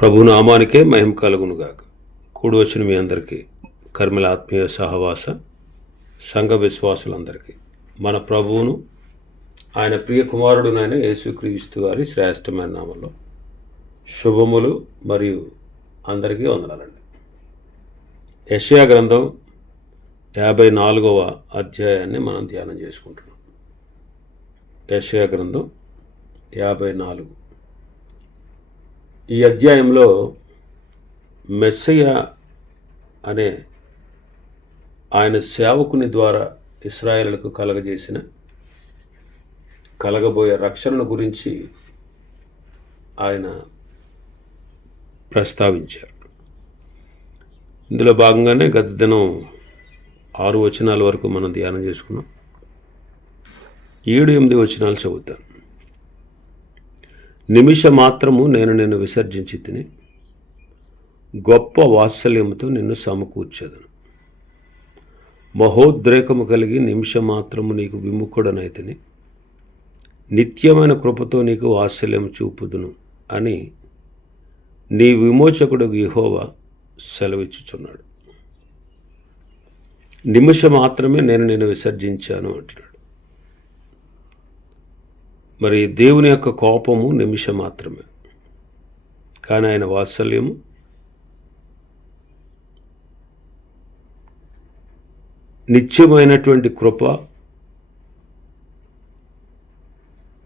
ప్రభు నామానికే మహిమ కలుగునుగాక. కూడి వచ్చిన మీ అందరికీ కర్మల ఆత్మీయ సహవాస సంఘ విశ్వాసులందరికీ మన ప్రభువును ఆయన ప్రియ కుమారుడునైన యేసుక్రీస్తు గారి శ్రేష్టమైన నామంలో శుభములు మరియు అందరికీ వందనాలండి. యెషయా గ్రంథం 54వ అధ్యాయాన్ని మనం ధ్యానం చేసుకుంటున్నాం. యెషయా గ్రంథం 54. ఈ అధ్యాయంలో మెస్సయ్య అనే ఆయన సేవకుని ద్వారా ఇశ్రాయేలుకు కలగబోయే రక్షణను గురించి ఆయన ప్రస్తావించారు. ఇందులో భాగంగానే గత దినం 6 వచనాల వరకు మనం ధ్యానం చేసుకున్నాం. 7-8 వచనాలు చదువుతాను. నిమిష మాత్రము నేను నిన్ను విసర్జించి తిని గొప్ప వాత్సల్యముతో నిన్ను సమకూర్చెదను. మహోద్రేకము కలిగి నిమిష మాత్రము నీకు విముఖుడనైతిని, నిత్యమైన కృపతో నీకు వాత్సల్యం చూపుదును అని నీ విమోచకుడు యెహోవా సెలవిచ్చుచున్నాడు. నిమిషం మాత్రమే నేను నిన్ను విసర్జించాను అంటున్నాడు. మరి దేవుని యొక్క కోపము నిమిషం మాత్రమే, కానీ ఆయన వాత్సల్యము నిత్యమైనటువంటి కృప.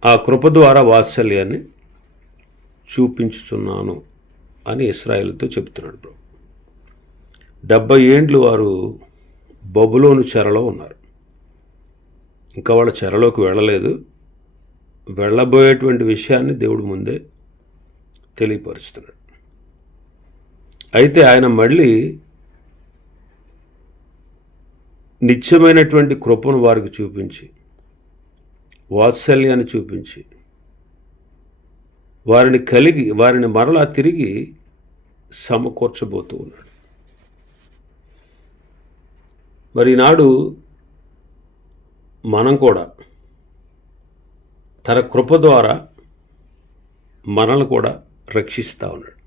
ఆ కృప ద్వారా వాత్సల్యాన్ని చూపించుచున్నాను అని ఇశ్రాయేలుతో చెప్తున్నాడు ప్రభు. 70 ఏండ్లు వారు బబులోను చెరలో ఉన్నారు. ఇంకా వాళ్ళ చెరలోకి వెళ్ళలేదు. వెళ్ళబోయేటువంటి విషయాన్ని దేవుడు ముందే తెలియపరుస్తున్నాడు. అయితే ఆయన మళ్ళీ నిత్యమైనటువంటి కృపను వారికి చూపించి, వాత్సల్యాన్ని చూపించి, వారిని మరలా తిరిగి సమకూర్చబోతూ ఉన్నాడు. మరి ఈనాడు మనం కూడా తన కృప ద్వారా మనల్ని కూడా రక్షిస్తూ ఉన్నాడు.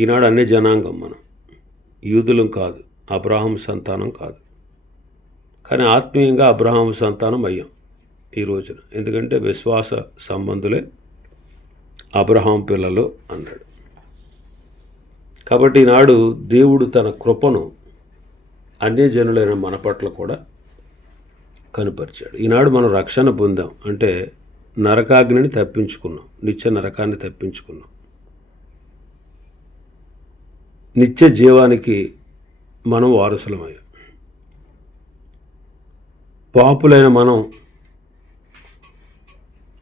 ఈనాడు అన్ని జనాంగం, మనం యూదులం కాదు, అబ్రహాం సంతానం కాదు, కానీ ఆత్మీయంగా అబ్రహాం సంతానం అయ్యాం ఈ రోజున. ఎందుకంటే విశ్వాస సంబంధులే అబ్రహాం పిల్లలు అన్నాడు. కాబట్టి ఈనాడు దేవుడు తన కృపను అన్యజనులైన మన పట్ల కూడా కనుపరిచాడు. ఈనాడు మనం రక్షణ పొందాం అంటే నరకాగ్నిని తప్పించుకున్నాం, నిత్య నరకాన్ని తప్పించుకున్నాం. నిత్య జీవానికి మనం వారసులమయ్యాం. పాపులైన మనం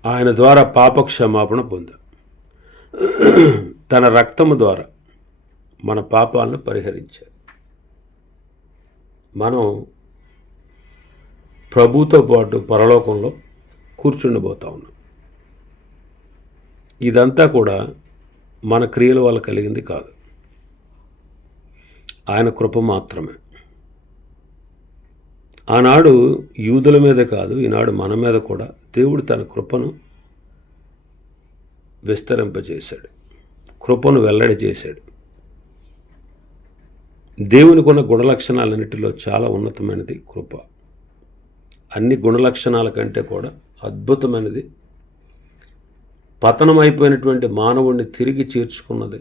ఆయన ద్వారా పాపక్షమాపణ పొందాం. తన రక్తము ద్వారా మన పాపాలను పరిహరించారు. మనం ప్రభుతో పాటు పరలోకంలో కూర్చుండిపోతా ఉన్నాం. ఇదంతా కూడా మన క్రియల వల్ల కలిగింది కాదు, ఆయన కృప మాత్రమే. ఆనాడు యూదుల మీద కాదు, ఈనాడు మన మీద కూడా దేవుడు తన కృపను విస్తరింపజేశాడు, కృపను వెల్లడి చేశాడు. దేవునికి ఉన్న గుణలక్షణాలన్నిటిలో చాలా ఉన్నతమైనది కృప. అన్ని గుణలక్షణాల కంటే కూడా అద్భుతమైనది పతనమైపోయినటువంటి మానవుడిని తిరిగి చేర్చుకున్నది.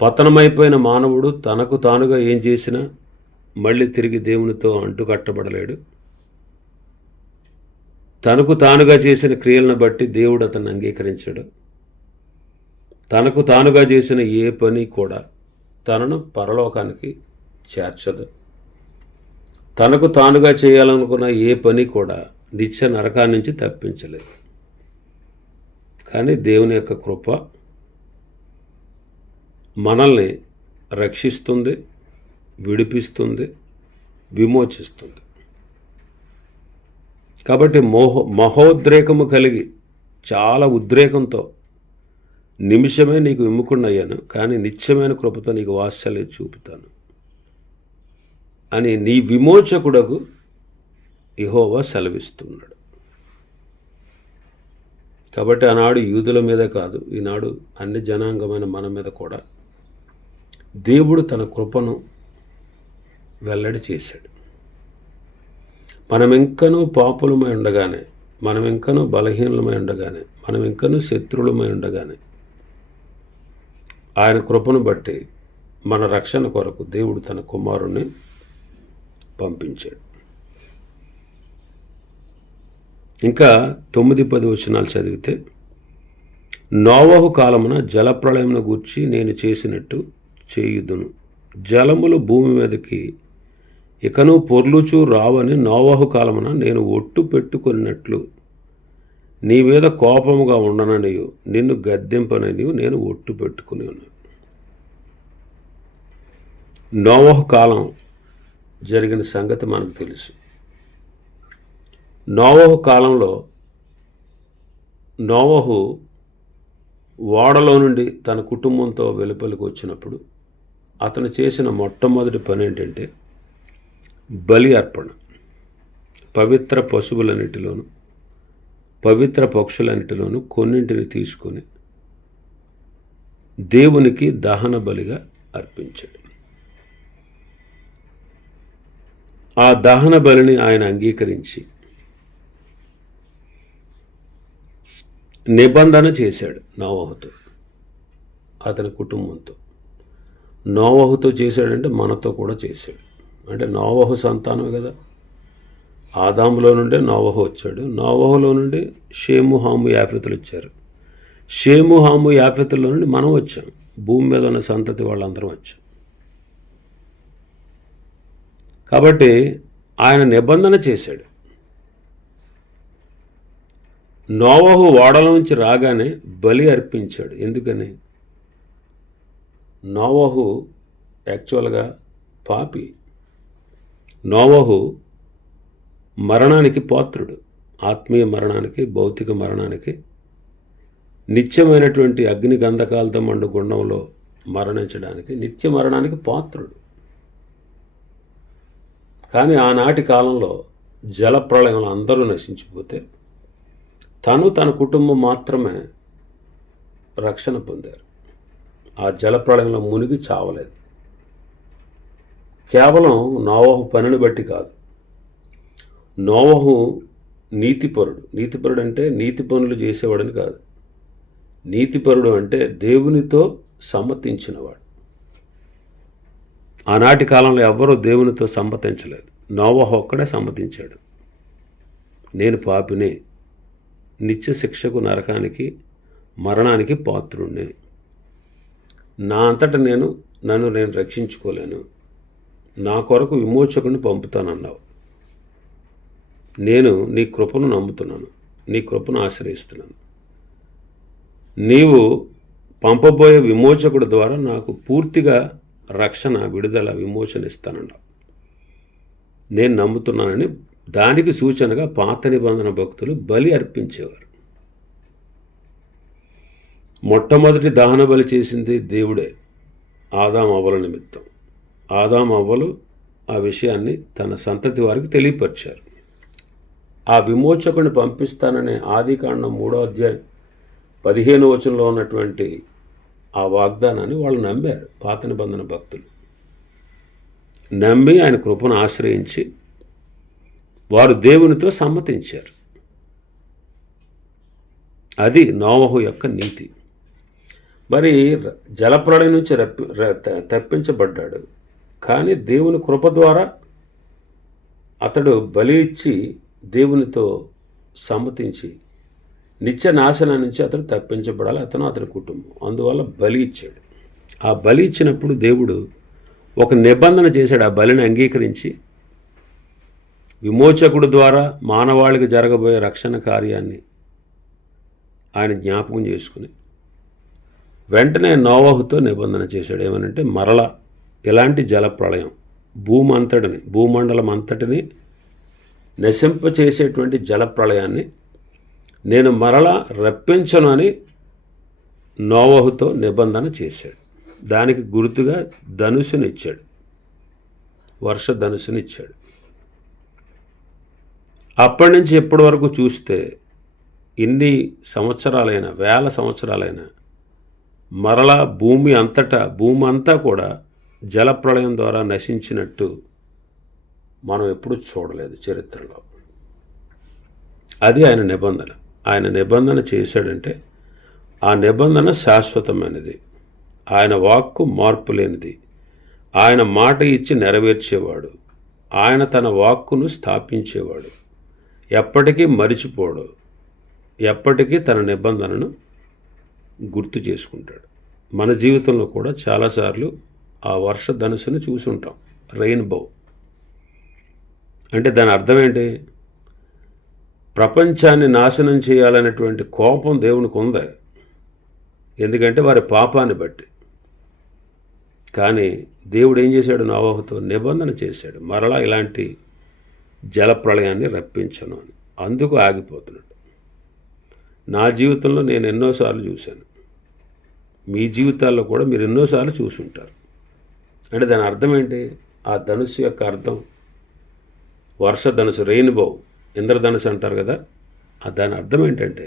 పతనమైపోయిన మానవుడు తనకు తానుగా ఏం చేసినా మళ్ళీ తిరిగి దేవునితో అంటుకట్టబడలేడు. తనకు తానుగా చేసిన క్రియలను బట్టి దేవుడు అతన్ని అంగీకరించాడు. తనకు తానుగా చేసిన ఏ పని కూడా తనను పరలోకానికి చేర్చదు. తనకు తానుగా చేయాలనుకున్న ఏ పని కూడా నిత్య నరకాన్ని నుంచి తప్పించలేదు. కానీ దేవుని యొక్క కృప మనల్ని రక్షిస్తుంది, విడిపిస్తుంది, విమోచిస్తుంది. కాబట్టి మహోద్రేకము కలిగి చాలా ఉద్రేకంతో నిమిషమే నీకు విముఖుడయ్యాను, కానీ నిత్యమైన కృపతో నీకు వాత్సల్యం చూపుతాను అని నీ విమోచకుడకు యెహోవా సెలవిస్తున్నాడు. కాబట్టి ఆనాడు యూదుల మీదే కాదు, ఈనాడు అన్ని జనాంగమైన మన మీద కూడా దేవుడు తన కృపను వెల్లడి చేశాడు. మనం ఇంకనూ పాపులమై ఉండగానే, మనం ఇంకనూ బలహీనమై ఉండగానే, మనం ఇంకనూ శత్రువులమై ఉండగానే ఆయన కృపను బట్టి మన రక్షణ కొరకు దేవుడు తన కుమారుణ్ణి పంపించాడు. ఇంకా 9-10 వచనాలు చదివితే, నోవహు కాలమున జలప్రళయమును గూర్చి నేను చేసినట్టు చేయుదును. జలములు భూమి మీదకి ఇకను పొర్లుచూ రావని నోవహు కాలమున నేను ఒట్టు పెట్టుకున్నట్లు నీ మీద కోపముగా ఉండననియు నిన్ను గద్దింపననియు నేను ఒట్టు పెట్టుకుని ఉన్నాను. నోవహు కాలం జరిగిన సంగతి మనకు తెలుసు. నోవహు కాలంలో నోవహు ఓడలో నుండి తన కుటుంబంతో వెలుపలికి వచ్చినప్పుడు అతను చేసిన మొట్టమొదటి పని ఏంటంటే బలి అర్పణ. పవిత్ర పశువులన్నిటిలోనూ పవిత్ర పక్షులన్నిటిలోనూ కొన్నింటిని తీసుకొని దేవునికి దహన బలిగా అర్పించాడు. ఆ దహన బలిని ఆయన అంగీకరించి నిబంధన చేశాడు నోవహుతో, అతని కుటుంబంతో. నోవహుతో చేశాడంటే మనతో కూడా చేశాడు. అంటే నోవహు సంతానం కదా, ఆదాములో నుండే నోవహు వచ్చాడు. నోవహులో నుండి షేము, హాము, యాఫెతులు వచ్చారు. షేము, హాము, యాఫెతుల్లో నుండి మనం వచ్చాం. భూమి మీద ఉన్న సంతతి వాళ్ళందరం వచ్చాం. కాబట్టి ఆయన నిబంధన చేశాడు. నోవహు ఓడల నుంచి రాగానే బలి అర్పించాడు. ఎందుకని? నోవహు యాక్చువల్గా పాపి. నోవహు మరణానికి పాత్రుడు. ఆత్మీయ మరణానికి, భౌతిక మరణానికి, నిత్యమైనటువంటి అగ్ని గంధకాలతో మండు గుండంలో మరణించడానికి, నిత్య మరణానికి పాత్రుడు. కానీ ఆనాటి కాలంలో జలప్రళయంలో అందరూ నశించిపోతే తను తన కుటుంబం మాత్రమే రక్షణ పొందారు. ఆ జలప్రళయంలో మునిగి చావలేదు. కేవలం నోవహు పనిని బట్టి కాదు. నోవహు నీతిపరుడు. నీతిపరుడు అంటే నీతి పనులు చేసేవాడని కాదు. నీతిపరుడు అంటే దేవునితో సమ్మతించినవాడు. ఆనాటి కాలంలో ఎవ్వరూ దేవునితో సమ్మతించలేదు. నోవహు ఒక్కడే సమ్మతించాడు. నేను పాపిని, నిత్య శిక్షకు, నరకానికి, మరణానికి పాత్రుణ్ణి. నా అంతటా నన్ను నేను రక్షించుకోలేను. నా కొరకు విమోచకుని పంపుతానన్నావు. నేను నీ కృపను నమ్ముతున్నాను, నీ కృపను ఆశ్రయిస్తున్నాను. నీవు పంపబోయే విమోచకుడి ద్వారా నాకు పూర్తిగా రక్షణ, విడుదల, విమోచన ఇస్తానన్నావు. నేను నమ్ముతున్నానని దానికి సూచనగా పాత నిబంధన భక్తులు బలి అర్పించేవారు. మొట్టమొదటి దహన బలి చేసింది దేవుడే, ఆదాము అవ్వల నిమిత్తం. ఆదాము అవ్వలు ఆ విషయాన్ని తన సంతతి వారికి తెలియపరిచారు. ఆ విమోచకుని పంపిస్తాననే ఆదికాండం 3వ అధ్యాయం 15వ వచనంలో ఉన్నటువంటి ఆ వాగ్దానాన్ని వాళ్ళు నమ్మారు. పాత నిబంధన భక్తులు నమ్మి ఆయన కృపను ఆశ్రయించి వారు దేవునితో సమ్మతించారు. అది నోవహు యొక్క నీతి. మరి జలప్రళయం నుంచి తప్పించబడ్డాడు. కానీ దేవుని కృప ద్వారా అతడు బలి ఇచ్చి దేవునితో సమ్మతించి నిత్య నాశనం నుంచి అతడు తప్పించబడాలి, అతని కుటుంబం. అందువల్ల బలి ఇచ్చాడు. ఆ బలి ఇచ్చినప్పుడు దేవుడు ఒక నిబంధన చేశాడు. ఆ బలిని అంగీకరించి విమోచకుడు ద్వారా మానవాళికి జరగబోయే రక్షణ కార్యాన్ని ఆయన జ్ఞాపకం చేసుకుని వెంటనే నోవహుతో నిబంధన చేశాడు. ఏమనంటే, మరల ఇలాంటి జలప్రళయం భూమండలం అంతటిని నశింపచేసేటువంటి జలప్రళయాన్ని నేను మరలా రప్పించను అని నోవహుతో నిబంధన చేశాడు. దానికి గుర్తుగా ధనుసునిచ్చాడు, వర్ష ధనుసునిచ్చాడు. అప్పటి నుంచి ఇప్పటి వరకు చూస్తే ఇన్ని సంవత్సరాలైనా, వేల సంవత్సరాలైనా మరలా భూమి అంతా కూడా జలప్రళయం ద్వారా నశించినట్టు మనం ఎప్పుడూ చూడలేదు చరిత్రలో. అది ఆయన నిబంధన. ఆయన నిబంధన చేశాడంటే ఆ నిబంధన శాశ్వతమైనది. ఆయన వాక్కు మార్పు లేనిది. ఆయన మాట ఇచ్చి నెరవేర్చేవాడు. ఆయన తన వాక్కును స్థాపించేవాడు. ఎప్పటికీ మరిచిపోడు. ఎప్పటికీ తన నిబంధనను గుర్తు చేసుకుంటాడు. మన జీవితంలో కూడా చాలాసార్లు ఆ వర్షధనుసును చూసుంటాం. రెయిన్బో అంటే దాని అర్థం ఏంటి? ప్రపంచాన్ని నాశనం చేయాలనేటువంటి కోపం దేవునికి ఉంది. ఎందుకంటే వారి పాపాన్ని బట్టి. కానీ దేవుడు ఏం చేశాడు? నోవహుతో నిబంధన చేశాడు, మరలా ఇలాంటి జలప్రళయాన్ని రప్పించను అని. అందుకు ఆగిపోతున్నాడు. నా జీవితంలో నేను ఎన్నోసార్లు చూశాను. మీ జీవితాల్లో కూడా మీరు ఎన్నోసార్లు చూసుంటారు. అంటే దాని అర్థం ఏంటి? ఆ ధనుసు యొక్క అర్థం వర్షధనుసు, రెయిన్బో, ఇంద్రధనుసు అంటారు కదా. దాని అర్థం ఏంటంటే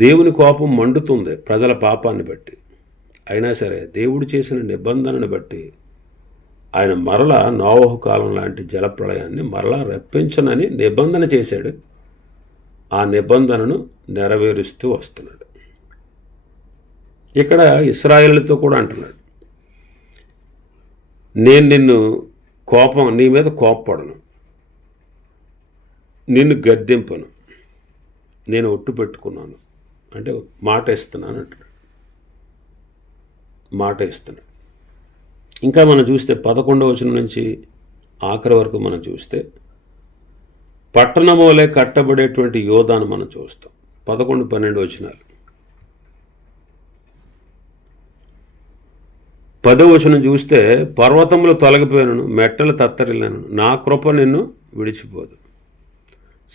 దేవుని కోపం మండుతుంది ప్రజల పాపాన్ని బట్టి. అయినా సరే దేవుడు చేసిన నిబంధనను బట్టి ఆయన మరలా నోవహు కాలం లాంటి జలప్రళయాన్ని మరలా రప్పించనని నిబంధన చేశాడు. ఆ నిబంధనను నెరవేరుస్తూ వస్తున్నాడు. ఇక్కడ ఇశ్రాయేలుతో కూడా అంటున్నాడు, నేను నీ మీద కోప్పడను, నిన్ను గద్దింపను, నేను ఒట్టు పెట్టుకున్నాను అంటే మాట ఇస్తున్నాను అంటున్నాడు. మాట ఇస్తున్నాడు. ఇంకా మనం చూస్తే 11వ వచనం నుంచి ఆఖరి వరకు మనం చూస్తే పట్టణమోలే కట్టబడేటువంటి యోధాను మనం చూస్తాం. 11, 12 వచనాలు. 10వ వచనం చూస్తే పర్వతములు తొలగిపోయినను, మెట్టలు తత్తరిల్లను, నా కృప నిన్ను విడిచిపోదు,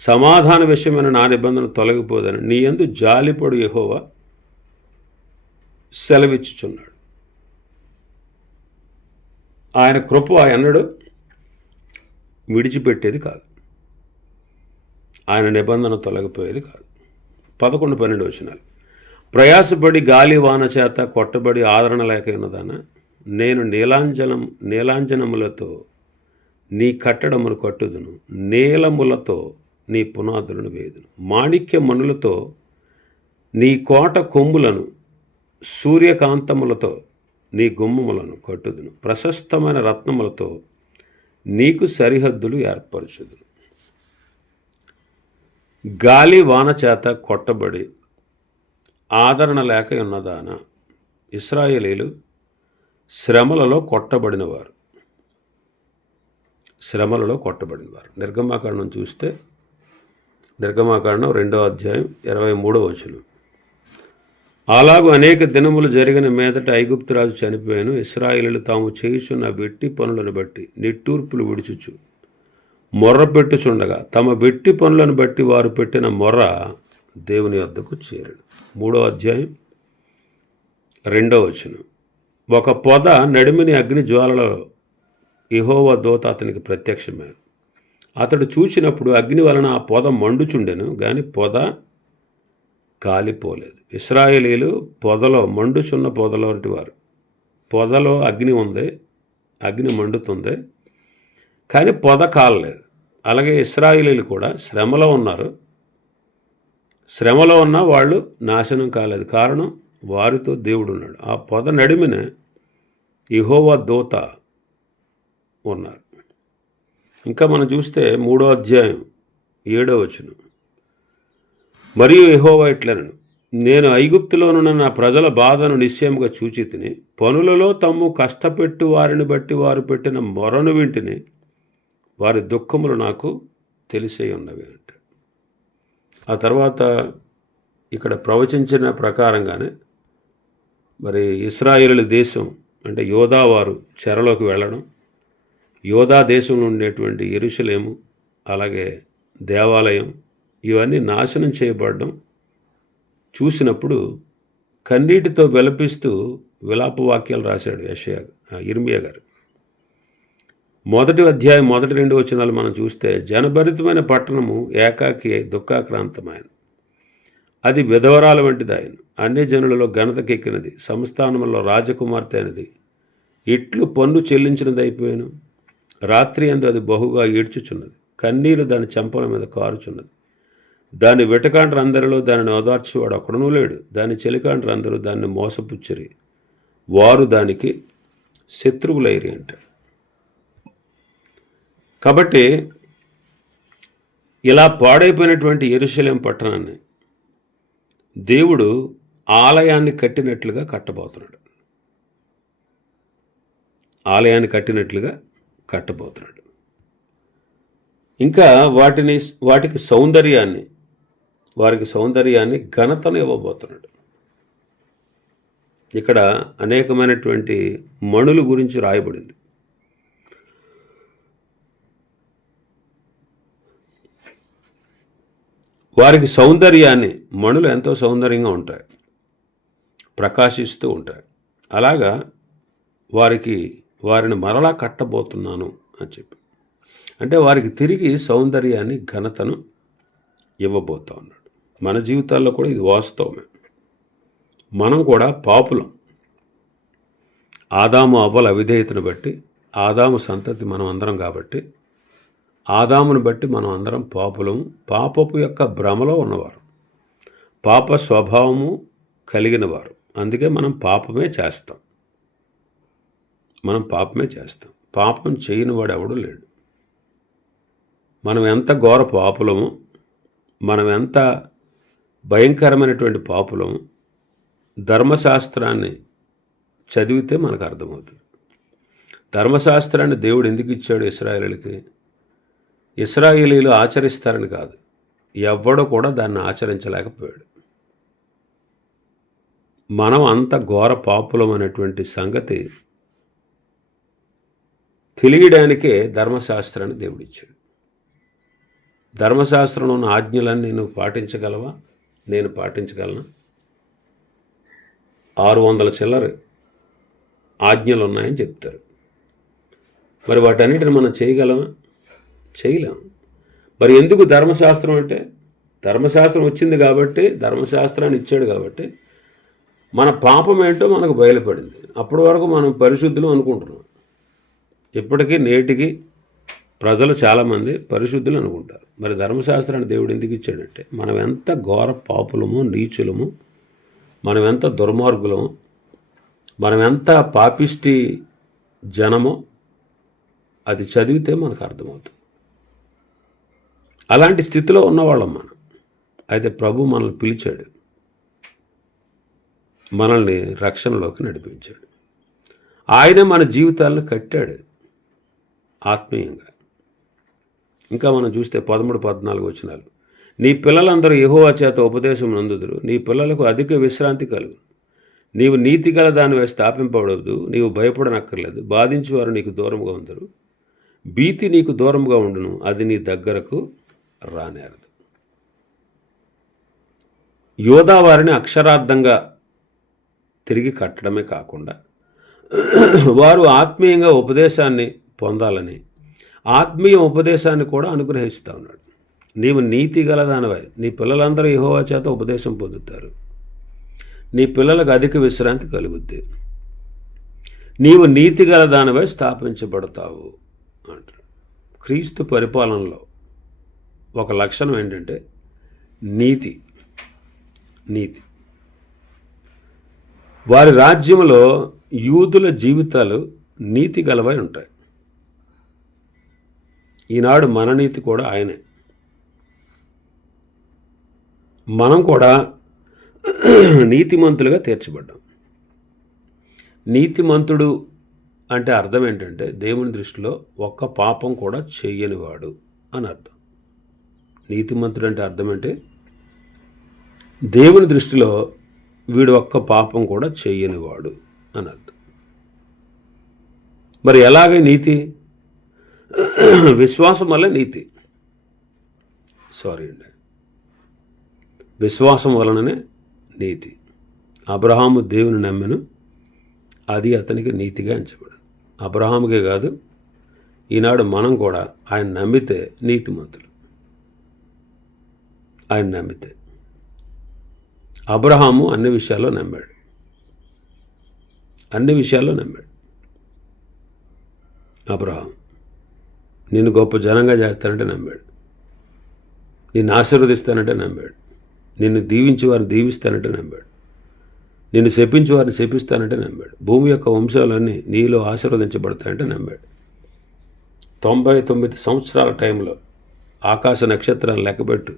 సమాధాన విషయమైన నా నిబంధన తొలగిపోదని నీ యందు జాలిపడు యెహోవా సెలవిచ్చుచున్నాడు. ఆయన కృప ఎన్నడూ విడిచిపెట్టేది కాదు. ఆయన నిబంధన తొలగిపోయేది కాదు. 11, 12 వచనాలు. ప్రయాసపడి గాలి వాన చేత కొట్టబడి ఆదరణ లేక ఉన్నదాన నేను నీలాంజనములతో నీ కట్టడమును కట్టుదును, నీలములతో నీ పునాదులను వేదును, మాణిక్య మణులతో నీ కోట కొమ్ములను, సూర్యకాంతములతో నీ గుమ్మములను కట్టుదును, ప్రశస్తమైన రత్నములతో నీకు సరిహద్దులు ఏర్పరచుదును. గాలి వాన చేత కొట్టబడి ఆదరణ లేక ఉన్నదాన ఇశ్రాయేలీలు శ్రమలలో కొట్టబడినవారు. నిర్గమాకాండం చూస్తే నిర్గమాకాండం 2వ అధ్యాయం 23వ వచనం. అలాగూ అనేక దినములు జరిగిన మీదట ఐగుప్తురాజు చనిపోయాను. ఇశ్రాయేలీయులు తాము చేయుచున్న వెట్టి పనులను బట్టి నిట్టూర్పులు విడుచుచు మొర్ర పెట్టుచుండగా తమ వెట్టి పనులను బట్టి వారు పెట్టిన మొర్ర దేవుని వద్దకు చేరడు. 3వ అధ్యాయం 2వ వచనం. ఒక పొద నడిమిని అగ్ని జ్వాలలో యెహోవా దూత అతనికి ప్రత్యక్షమైన. అతడు చూచినప్పుడు అగ్ని వలన ఆ పొద మండుచుండెను, కానీ పొద కాలిపోలేదు. ఇశ్రాయేలీలు మండుచున్న పొదలో వంటి వారు. పొదలో అగ్ని ఉంది, అగ్ని మండుతుంది, కానీ పొద కాలలేదు. అలాగే ఇశ్రాయేలీలు కూడా శ్రమలో ఉన్నారు. శ్రమలో ఉన్న వాళ్ళు నాశనం కాలేదు. కారణం వారితో దేవుడు ఉన్నాడు. ఆ పొద నడిమిన యెహోవా దూత ఉన్నారు. ఇంకా మనం చూస్తే 3వ అధ్యాయం 7వ వచనం. మరియు యెహోవా ఇట్లనెను, నేను ఐగుప్తులోనున్న నా ప్రజల బాధను నిశ్చయముగా చూచి తిని, పనులలో తమ్ము కష్టపెట్టు వారిని బట్టి వారు పెట్టిన మొరను వింటిని, వారి దుఃఖములు నాకు తెలిసే ఉన్నవి అంటే. ఆ తర్వాత ఇక్కడ ప్రవచించిన ప్రకారంగానే మరి ఇశ్రాయేలు దేశం అంటే యోధా వారు చెరలోకి వెళ్ళడం, యోధా దేశంలో ఉండేటువంటి యెరూషలేము, అలాగే దేవాలయం ఇవన్నీ నాశనం చేయబడడం చూసినప్పుడు కన్నీటితో విలపిస్తూ విలాపవాక్యాలు రాశాడు ఇర్మియా గారు. 1వ అధ్యాయం 1-2 వచనాలు మనం చూస్తే జనభరితమైన పట్టణము ఏకాకి దుఃఖాక్రాంతమైన, అది విధవరాల వంటిది ఆయన, అన్యజనులలో ఘనతకెక్కినది, సంస్థానములో రాజకుమార్తె అయినది, ఇట్లు పన్ను చెల్లించినది అయిపోయాను. రాత్రి అందు అది బహుగా ఏడ్చుచున్నది, కన్నీరు దాని చెంపల మీద కారుచున్నది. దాని వెటకాండ్రందరిలో దానిని ఓదార్చేవాడు ఒక్కడునూ లేడు. దాని చెలికాండ్రందరూ దాన్ని మోసపుచ్చిరి, వారు దానికి శత్రువులైరి అంటాడు. కాబట్టి ఇలా పాడైపోయినటువంటి యెరూషలేం పట్టణాన్ని దేవుడు ఆలయాన్ని కట్టినట్లుగా కట్టబోతున్నాడు. ఆలయాన్ని కట్టినట్లుగా కట్టబోతున్నాడు. ఇంకా వాటికి వారికి సౌందర్యాన్ని ఘనతను ఇవ్వబోతున్నాడు. ఇక్కడ అనేకమైనటువంటి మణుల గురించి రాయబడింది. వారికి సౌందర్యాన్ని, మణులు ఎంతో సౌందర్యంగా ఉంటాయి, ప్రకాశిస్తూ ఉంటాయి. అలాగా వారిని మరలా కట్టబోతున్నాను అని చెప్పి, అంటే వారికి తిరిగి సౌందర్యాన్ని, ఘనతను ఇవ్వబోతా ఉన్నాడు. మన జీవితాల్లో కూడా ఇది వాస్తవమే. మనం కూడా పాపులం. ఆదాము అవ్వల అవిధేయతను బట్టి, ఆదాము సంతతి మనం అందరం కాబట్టి, ఆదామును బట్టి మనం అందరం పాపులము, పాపపు యొక్క భ్రమలో ఉన్నవారు, పాప స్వభావము కలిగిన వారు. అందుకే మనం పాపమే చేస్తాం. పాపం చేయని వాడు ఎవడు లేడు. మనం ఎంత ఘోర పాపులము, మనం ఎంత భయంకరమైనటువంటి పాపులము ధర్మశాస్త్రాన్ని చదివితే మనకు అర్థమవుతుంది. ధర్మశాస్త్రాన్ని దేవుడు ఎందుకు ఇచ్చాడు ఇశ్రాయేలీయులకి? ఇశ్రాయేలీయులు ఆచరిస్తారని కాదు, ఎవ్వడూ కూడా దాన్ని ఆచరించలేకపోయాడు. మనం అంత ఘోర పాపులం అనేటువంటి సంగతి తెలియడానికే ధర్మశాస్త్రాన్ని దేవుడిచ్చాడు. ధర్మశాస్త్రంలో ఉన్న ఆజ్ఞలన్నీ నువ్వు పాటించగలవా? నేను పాటించగలనా? 600 చిల్లర ఆజ్ఞలు ఉన్నాయని చెప్తారు. మరి వాటన్నిటిని మనం చేయగలమా? చేయలేము. మరి ఎందుకు ధర్మశాస్త్రం అంటే? ధర్మశాస్త్రం వచ్చింది కాబట్టి, ధర్మశాస్త్రాన్ని ఇచ్చాడు కాబట్టి మన పాపం ఏంటో మనకు బయలుపడింది. అప్పటి వరకు మనం పరిశుద్ధులు అనుకుంటున్నాం. ఇప్పటికీ నేటికి ప్రజలు చాలామంది పరిశుద్ధులు అనుకుంటారు. మరి ధర్మశాస్త్రాన్ని దేవుడు ఎందుకు ఇచ్చాడంటే, మనం ఎంత ఘోర పాపులము, నీచులము, మనం ఎంత దుర్మార్గులము, మనం ఎంత పాపిష్టి జనమో అది చదివితే మనకు అర్థమవుతుంది. అలాంటి స్థితిలో ఉన్నవాళ్ళం మనం. అయితే ప్రభు మనల్ని పిలిచాడు, మనల్ని రక్షణలోకి నడిపించాడు. ఆయనే మన జీవితాలను కట్టాడు ఆత్మీయంగా. ఇంకా మనం చూస్తే 13-14 వచనాలు, నీ పిల్లలందరూ యెహోవా చేత ఉపదేశం నందుదురు, నీ పిల్లలకు అధిక విశ్రాంతి కలుగు, నీవు నీతి గల దానివై స్థాపింపబడవద్దు, నీవు భయపడనక్కర్లేదు, బాధించేవారు నీకు దూరంగా ఉందరు, భీతి నీకు దూరంగా ఉండును, అది నీ దగ్గరకు రానేరదు. యోధా వారిని అక్షరార్థంగా తిరిగి కట్టడమే కాకుండా వారు ఆత్మీయంగా ఉపదేశాన్ని పొందాలని ఆత్మీయ ఉపదేశాన్ని కూడా అనుగ్రహిస్తూ ఉన్నాడు. నీవు నీతి గలదానివై, నీ పిల్లలందరూ యెహోవా చేత ఉపదేశం పొందుతారు, నీ పిల్లలకు అధిక విశ్రాంతి కలుగుద్ది, నీవు నీతి గలదానివై స్థాపించబడతావు అంటారు. క్రీస్తు పరిపాలనలో ఒక లక్షణం ఏంటంటే నీతి. వారి రాజ్యంలో యూదుల జీవితాలు నీతి గలవై ఉంటాయి. ఈనాడు మన నీతి కూడా ఆయనే. మనం కూడా నీతిమంతులుగా తీర్చబడ్డాం. నీతిమంతుడు అంటే అర్థం ఏంటంటే, దేవుని దృష్టిలో ఒక్క పాపం కూడా చెయ్యనివాడు అని అర్థం. నీతిమంతుడు అంటే అర్థం ఏంటి? దేవుని దృష్టిలో వీడు ఒక్క పాపం కూడా చెయ్యనివాడు అని అర్థం. మరి ఎలాగ నీతి? విశ్వాసం వల్ల నీతి. విశ్వాసం వలననే నీతి. అబ్రహాము దేవుని నమ్మెను, అది అతనికి నీతిగా ఎంచబడింది. అబ్రహాముకే కాదు, ఈనాడు మనం కూడా ఆయన నమ్మితే నీతిమంతులు. ఆయన నమ్మితే అబ్రహాము అన్ని విషయాల్లో నమ్మాడు. అన్ని విషయాల్లో నమ్మాడు. అబ్రహాం నిన్ను గొప్ప జనంగా చేస్తానంటే నమ్మాడు. నిన్ను ఆశీర్వదిస్తానంటే నమ్మాడు. నిన్ను దీవించి వారిని దీవిస్తానంటే నమ్మాడు. నిన్ను శపించి వారిని శపిస్తానంటే నమ్మాడు. భూమి యొక్క వంశాలన్నీ నీలో ఆశీర్వదించబడతాయంటే నమ్మాడు. 99 సంవత్సరాల టైంలో ఆకాశ నక్షత్రాలను లెక్కపెట్టు.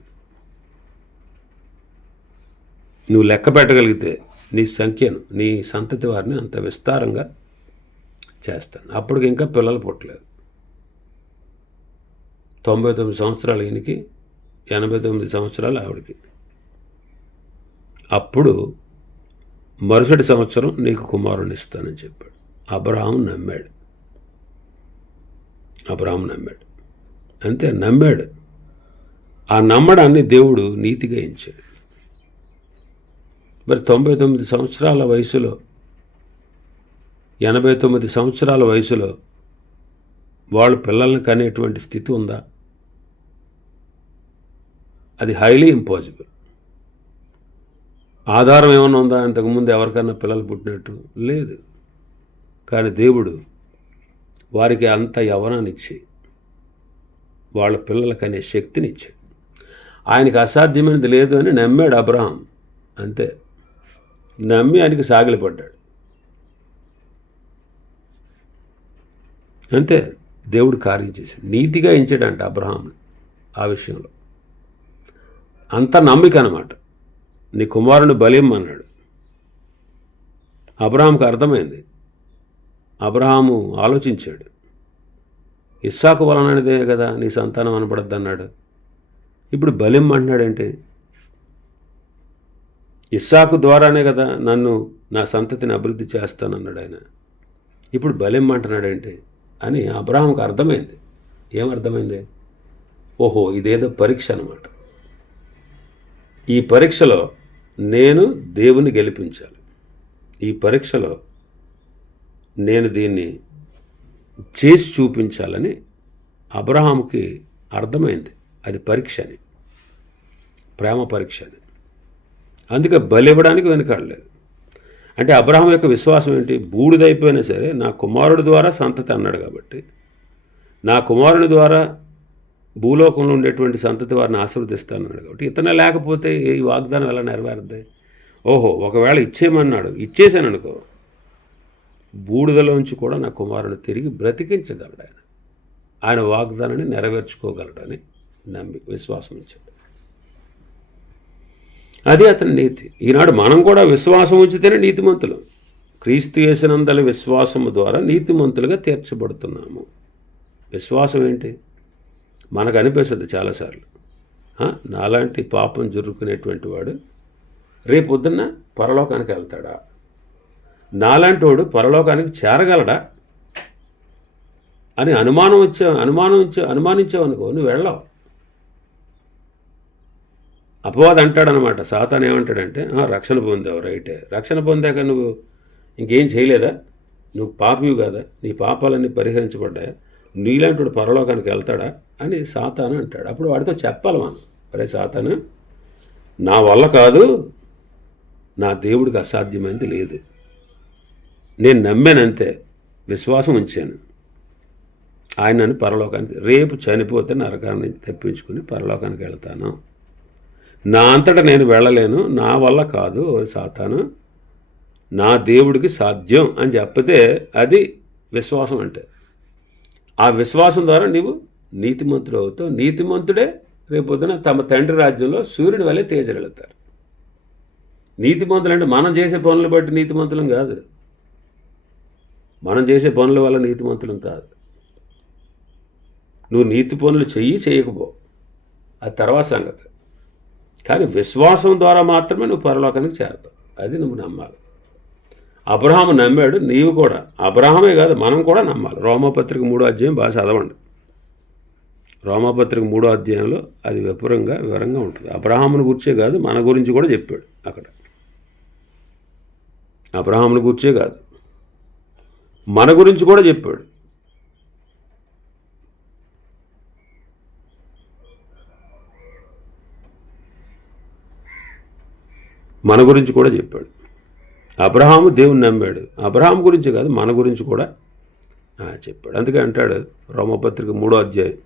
నువ్వు లెక్క పెట్టగలిగితే నీ సంఖ్యను, నీ సంతతి వారిని అంత విస్తారంగా చేస్తాను. అప్పటికి ఇంకా పిల్లలు పుట్టలేదు. 99 సంవత్సరాలు ఈయనకి, 89 సంవత్సరాలు ఆవిడికి. అప్పుడు మరుసటి సంవత్సరం నీకు కుమారుని ఇస్తానని చెప్పాడు. అబ్రహాము నమ్మాడు. అంతే, నమ్మాడు. ఆ నమ్మడాన్ని దేవుడు నీతిగా ఎంచాడు. మరి 99 సంవత్సరాల వయసులో, 89 సంవత్సరాల వయసులో వాళ్ళు పిల్లల్ని కనేటువంటి స్థితి ఉందా? అది హైలీ ఇంపాసిబుల్. ఆధారం ఏమన్నా ఉందా? ఇంతకుముందు ఎవరికన్నా పిల్లలు పుట్టినట్టు లేదు. కానీ దేవుడు వారికి అంత యవ్వనాన్నిచ్చి వాళ్ళ పిల్లలకనే శక్తినిచ్చాడు. ఆయనకి అసాధ్యమైనది లేదు అని నమ్మాడు అబ్రహాం. అంతే, నమ్మి ఆయనకి సాగిలపడ్డాడు. అంతే, దేవుడు కార్యం చేశాడు. నీతిగా ఎంచాడంట అబ్రహాంని ఆ విషయంలో. అంత నమ్మిక అన్నమాట. నీ కుమారుని బలిమ్మన్నాడు. అబ్రహాంకు అర్థమైంది. అబ్రహాము ఆలోచించాడు. ఇస్సాకు వలనదే కదా నీ సంతానం అనబడద్దు అన్నాడు. ఇప్పుడు బలిమ్మంటున్నాడంటే ఇస్సాకు ద్వారానే కదా నా సంతతిని అభివృద్ధి చేస్తానన్నాడు ఆయన. ఇప్పుడు బలిమ్మంటున్నాడంటే అని అబ్రహాంకు అర్థమైంది. ఏమర్థమైంది? ఓహో, ఇదేదో పరీక్ష అన్నమాట. ఈ పరీక్షలో నేను దేవుని గెలిపించాలి. ఈ పరీక్షలో నేను దీన్ని చేసి చూపించాలని అబ్రహాముకి అర్థమైంది. అది పరీక్ష అని, ప్రేమ పరీక్ష అని. అందుకే బలి ఇవ్వడానికి వెనుకాడలేదు. అంటే అబ్రహాం యొక్క విశ్వాసం ఏంటి? బూడిదైపోయినా సరే నా కుమారుడి ద్వారా సంతతి అన్నాడు కాబట్టి, నా కుమారుని ద్వారా భూలోకంలో ఉండేటువంటి సంతతి వారిని ఆశీర్వదిస్తానన్నాడు కాబట్టి, ఇతనే లేకపోతే ఈ వాగ్దానం ఎలా నెరవేరుద్ది? ఓహో, ఒకవేళ ఇచ్చేయమన్నాడు, ఇచ్చేసాను అనుకో, బూడిదలోంచి కూడా నా కుమారుని తిరిగి బ్రతికించగలడు. ఆయన వాగ్దానాన్ని నెరవేర్చుకోగలడని నమ్మి విశ్వాసం ఇచ్చాడు. అది అతని నీతి. ఈనాడు మనం కూడా విశ్వాసం ఉంచితేనే నీతిమంతులు. క్రీస్తు యేసునందలి విశ్వాసము ద్వారా నీతిమంతులుగా తీర్చబడుతున్నాము. విశ్వాసం ఏంటి? మనకు అనిపిస్తుంది చాలాసార్లు, నాలాంటి పాపం జురుకునేటువంటి వాడు రేపొద్దున్న పరలోకానికి వెళ్తాడా? నాలాంటి వాడు పరలోకానికి చేరగలడా అని అనుమానించావనుకో, నువ్వు వెళ్ళవు. అపవాది అంటాడనమాట. సాతాను ఏమంటాడంటే, రక్షణ పొందావు, రైటే. రక్షణ పొందాక నువ్వు ఇంకేం చేయలేదా? నువ్వు పాపివి కదా, నీ పాపాలన్నీ పరిహరించబడ్డాయా, నీలాంటి వాడు పరలోకానికి వెళ్తాడా అని సాతాను అంటాడు. అప్పుడు వాడితో చెప్పాలి మనం, అరే సాతాను, నా వల్ల కాదు, నా దేవుడికి అసాధ్యమైనది లేదు. నేను నమ్మానంతే, విశ్వాసం ఉంచాను, ఆయన నన్ను పరలోకానికి, రేపు చనిపోతే నరకాన్ని తప్పించుకుని పరలోకానికి వెళ్తాను. నా అంతటా నేను వెళ్ళలేను, నా వల్ల కాదు సాతాను, నా దేవుడికి సాధ్యం అని చెప్పితే అది విశ్వాసం అంటే. ఆ విశ్వాసం ద్వారా నీవు నీతిమంతుడు అవుతావు. నీతిమంతుడే రేపొద్దున తమ తండ్రి రాజ్యంలో సూర్యుడి వల్లే తేజరెళ్తారు. నీతిమంతులు అంటే మనం చేసే పనులు బట్టి నీతిమంతులం కాదు, మనం చేసే పనుల వల్ల నీతిమంతులం కాదు. నువ్వు నీతి పనులు చేయకపో, అది తర్వాత సంగతి. కానీ విశ్వాసం ద్వారా మాత్రమే నువ్వు పరలోకానికి చేరతావు. అది నువ్వు నమ్మాలి. అబ్రహాము నమ్మాడు, నీవు కూడా. అబ్రహామే కాదు, మనం కూడా నమ్మాలి. రోమాపత్రిక 3వ అధ్యాయం బాగా చదవండి. రోమాపత్రిక 3వ అధ్యాయంలో అది వివరంగా ఉంటుంది. అబ్రహాముని గురించే కాదు, మన గురించి కూడా చెప్పాడు అక్కడ. అబ్రహాముని గురించే కాదు, మన గురించి కూడా చెప్పాడు. మన గురించి కూడా చెప్పాడు. అబ్రహాము దేవుని నమ్మాడు. అబ్రహాం గురించి కాదు, మన గురించి కూడా చెప్పాడు. అందుకే అంటాడు రోమపత్రిక 3వ అధ్యాయం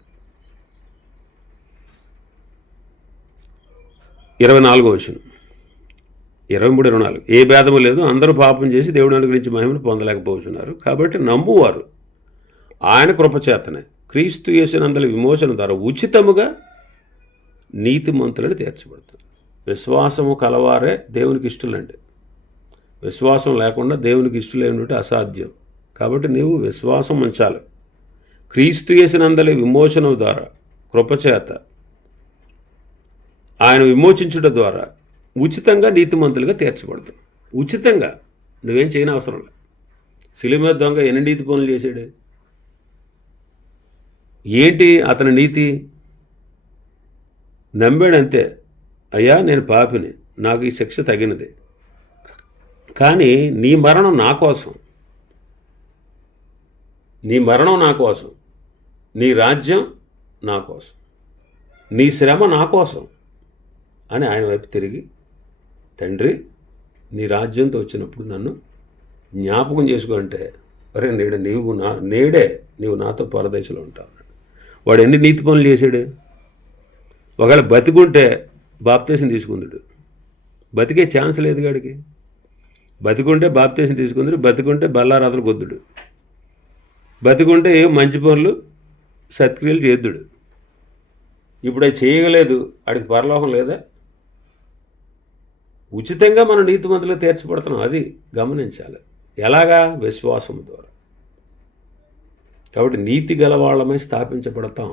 24వ వచనం, 23, 24, ఏ భేదము లేదు, అందరూ పాపం చేసి దేవుని అనుగ్రహించి మహిమను పొందలేకపోతున్నారు. కాబట్టి నమ్మువారు ఆయన కృపచేతనే క్రీస్తు యేసునందలి విమోచన ద్వారా ఉచితముగా నీతిమంతులను తీర్చబడుతుంది. విశ్వాసము కలవారే దేవునికి ఇష్టలండి. విశ్వాసం లేకుండా దేవునికి ఇష్టలేనిటి అసాధ్యం. కాబట్టి నీవు విశ్వాసం ఉంచాలి. క్రీస్తు యేసునందలి విమోచన ద్వారా కృపచేత ఆయన విమోచించుట ద్వారా ఉచితంగా నీతిమంతులుగా తీర్చబడుతుంది. ఉచితంగా, నువ్వేం చేయని అవసరం లేదు. శిలువ మీద దొంగ ఎన్ని నీతి పనులు చేశాడు? ఏంటి అతని నీతి? నమ్మాడంతే, అయ్యా నేను పాపిని, నాకు ఈ శిక్ష తగినది, కానీ నీ మరణం నా కోసం, నీ మరణం నా కోసం, నీ రాజ్యం నా కోసం, నీ శ్రమ నా కోసం అని ఆయన వైపు తిరిగి, తండ్రి నీ రాజ్యంతో వచ్చినప్పుడు నన్ను జ్ఞాపకం చేసుకుంటే, అరే నేడే నీవు నాతో పరదేశంలో ఉంటావు. వాడు ఎన్ని నీతి పనులు చేశాడు? ఒకవేళ బతికుంటే బాప్తీసం తీసుకుందుడు, బతికే ఛాన్స్ లేదు గాడికి. బతికుంటే బాప్తీసం తీసుకుందుడు, బతికుంటే బల్లారాధన కొద్దుడు, బతికుంటే ఏ మంచి పనులు సత్క్రియలు చేద్దుడు. ఇప్పుడు అది చేయగలేదు, ఆడికి పరలోకం లేదా? ఉచితంగా మనం నీతిమంతులు తీర్చబడుతున్నాం, అది గమనించాలి. ఎలాగా? విశ్వాసం ద్వారా. కాబట్టి నీతి గల వాళ్ళమై స్థాపించబడతాం.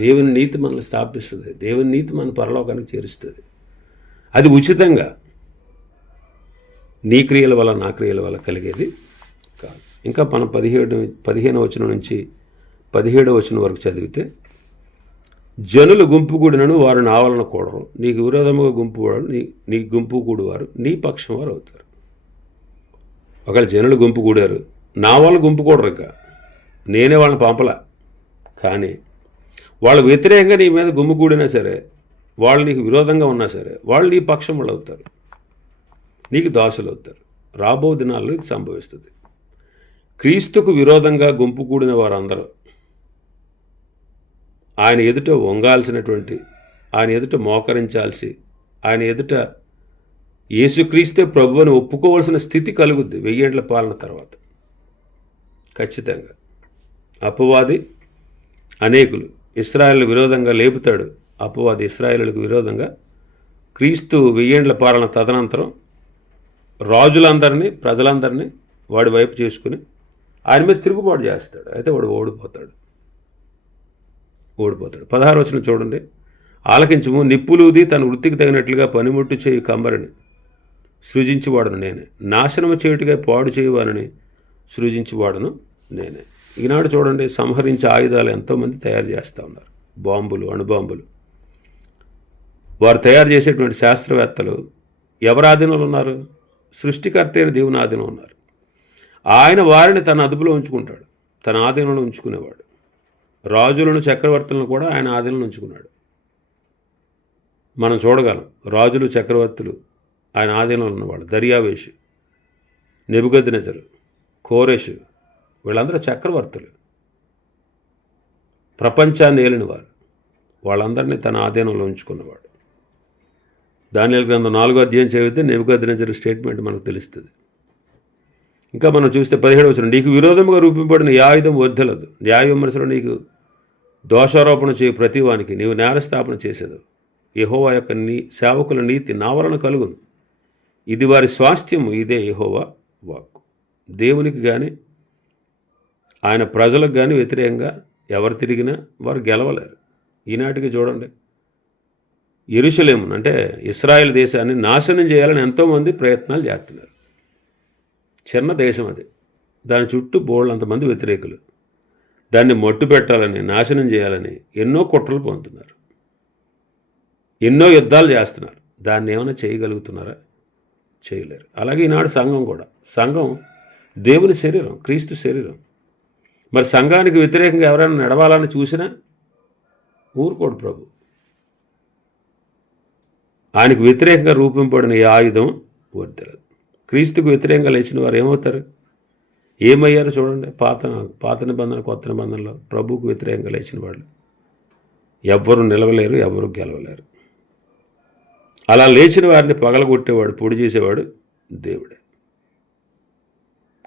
దేవుని నీతి మనల్ని స్థాపిస్తుంది, దేవుని నీతి మన పరలోకానికి చేరుస్తుంది. అది ఉచితంగా, నీ క్రియల వల్ల నా క్రియల వల్ల కలిగేది కాదు. ఇంకా మనం 15వ వచనం నుంచి 17వ వచనం వరకు చదివితే, జనులు గుంపు కూడినను వారు నా వలన కూడరు, నీకు విరోధముగా గుంపు వాడు నీ గుంపు కూడివారు నీ పక్షం వారు అవుతారు. ఒకవేళ జనులు గుంపు కూడారు, నా వాళ్ళు గుంపు కూడరు, ఇంకా నేనే వాళ్ళని పంపలా, కానీ వాళ్ళు వ్యతిరేకంగా నీ మీద గుంపు కూడినా సరే, వాళ్ళు నీకు విరోధంగా ఉన్నా సరే, వాళ్ళు నీ పక్షం వాళ్ళు అవుతారు, నీకు దాసులు అవుతారు. రాబో దినాల్లో ఇది సంభవిస్తుంది. క్రీస్తుకు విరోధంగా గుంపు కూడిన వారందరూ ఆయన ఎదుట వంగాల్సినటువంటి, ఆయన ఎదుట మోకరించాల్సి, ఆయన ఎదుట యేసుక్రీస్తే ప్రభువుని ఒప్పుకోవాల్సిన స్థితి కలుగుద్ది 1000 ఏళ్ల పాలన తర్వాత. ఖచ్చితంగా అపవాది అనేకులు ఇశ్రాయేలు విరోధంగా లేపుతాడు. అపవాది ఇశ్రాయేలులకు విరోధంగా క్రీస్తు 1000 ఏళ్ల పాలన తదనంతరం రాజులందరినీ, ప్రజలందరినీ వాడి వైపు చేసుకుని ఆయన మీద తిరుగుబాటు చేస్తాడు. అయితే వాడు ఓడిపోతాడు. 16వ వచనం చూడండి, ఆలకించుము, నిప్పులూది తన వృత్తికి తగినట్లుగా పనిముట్టు చేయు కమ్మరిని సృజించువాడును నేనే, నాశనము చేయుటిగా పాడు చేయువానని సృజించువాడును నేనే. ఈనాడు చూడండి, సంహరించే ఆయుధాలు ఎంతోమంది తయారు చేస్తూ ఉన్నారు. బాంబులు, అణుబాంబులు. వారు తయారు చేసేటువంటి శాస్త్రవేత్తలు ఎవరి ఆధీనంలో ఉన్నారు? సృష్టికర్త అయిన దేవుని ఆధీనంలో ఉన్నారు. ఆయన వారిని తన అదుపులో ఉంచుకుంటాడు, తన ఆధీనంలో ఉంచుకునేవాడు. రాజులను, చక్రవర్తులను కూడా ఆయన ఆధీనంలో ఉంచుకున్నాడు. మనం చూడగలం, రాజులు, చక్రవర్తులు ఆయన ఆధీనంలో ఉన్నవాడు. దర్యావేషు, నెబుకద్నెజరు, కోరెషు, వీళ్ళందరూ చక్రవర్తులు, ప్రపంచాన్ని ఏలినవారు. వాళ్ళందరినీ తన ఆధీనంలో ఉంచుకున్నవాడు. దానియేలు గ్రంథం 4వ అధ్యాయం చదివితే నెబుకద్నెజరు స్టేట్మెంట్ మనకు తెలుస్తుంది. ఇంకా మనం చూస్తే 17వ వచనం, నీకు విరోధముగా రూపింపబడిన ఏ ఆయుధం వర్ధలదు, న్యాయ విమర్శలో నీకు దోషారోపణ చేయు ప్రతివానికి నీవు నేరస్థాపన చేసేదు. యెహోవా యొక్క సేవకుల నీతి నా వలన కలుగును, ఇది వారి స్వాస్థ్యము, ఇదే యెహోవా వాక్కు. దేవునికి కానీ ఆయన ప్రజలకు కానీ వ్యతిరేకంగా ఎవరు తిరిగినా వారు గెలవలేరు. ఈనాటికి చూడండి, యెరూషలేమును అంటే ఇశ్రాయేల్ దేశాన్ని నాశనం చేయాలని ఎంతోమంది ప్రయత్నాలు చేస్తున్నారు. చిన్న దేశం అది, దాని చుట్టూ బోళ్ళంతమంది వ్యతిరేకులు. దాన్ని మట్టు పెట్టాలని, నాశనం చేయాలని ఎన్నో కుట్రలు పొందుతున్నారు, ఎన్నో యుద్ధాలు చేస్తున్నారు. దాన్ని ఏమైనా చేయగలుగుతున్నారా? చేయలేరు. అలాగే ఈనాడు సంఘం కూడా, సంఘం దేవుని శరీరం, క్రీస్తు శరీరం. మరి సంఘానికి వ్యతిరేకంగా ఎవరైనా నడవాలని చూసినా ఊరుకోడు ప్రభు. ఆయనకు వ్యతిరేకంగా రూపింపబడిన ఏ ఆయుధం వర్ధిల్లదు. క్రీస్తుకు వ్యతిరేకంగా లేచిన వారు ఏమవుతారు? ఏమయ్యారు చూడండి. పాత నిబంధన కొత్త నిబంధనలో ప్రభువుకు వ్యతిరేకంగా లేచిన వాళ్ళు ఎవ్వరూ నిలవలేరు, ఎవరు గెలవలేరు. అలా లేచిన వారిని పగలగొట్టేవాడు, పొడి చేసేవాడు దేవుడే.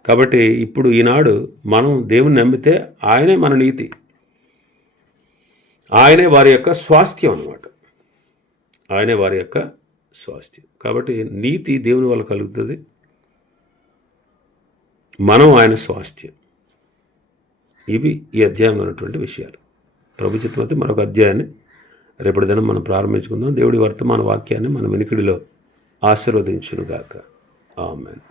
కాబట్టి ఇప్పుడు ఈనాడు మనం దేవుని నమ్మితే ఆయనే మన నీతి, ఆయనే వారి యొక్క స్వాస్థ్యం అన్నమాట. ఆయనే వారి యొక్క స్వాస్థ్యం. కాబట్టి నీతి దేవుని వల్ల కలుగుతుంది, మనం ఆయన స్వాస్థ్యం. ఇవి ఈ అధ్యాయంలో ఉన్నటువంటి విషయాలు. ప్రభు చిత్తమైతే మరొక అధ్యాయాన్ని రేపటి దినం మనం ప్రారంభించుకుందాం. దేవుడి వర్తమాన వాక్యాన్ని మన వినికిడిలో ఆశీర్వదించునుగాక. ఆమేన్.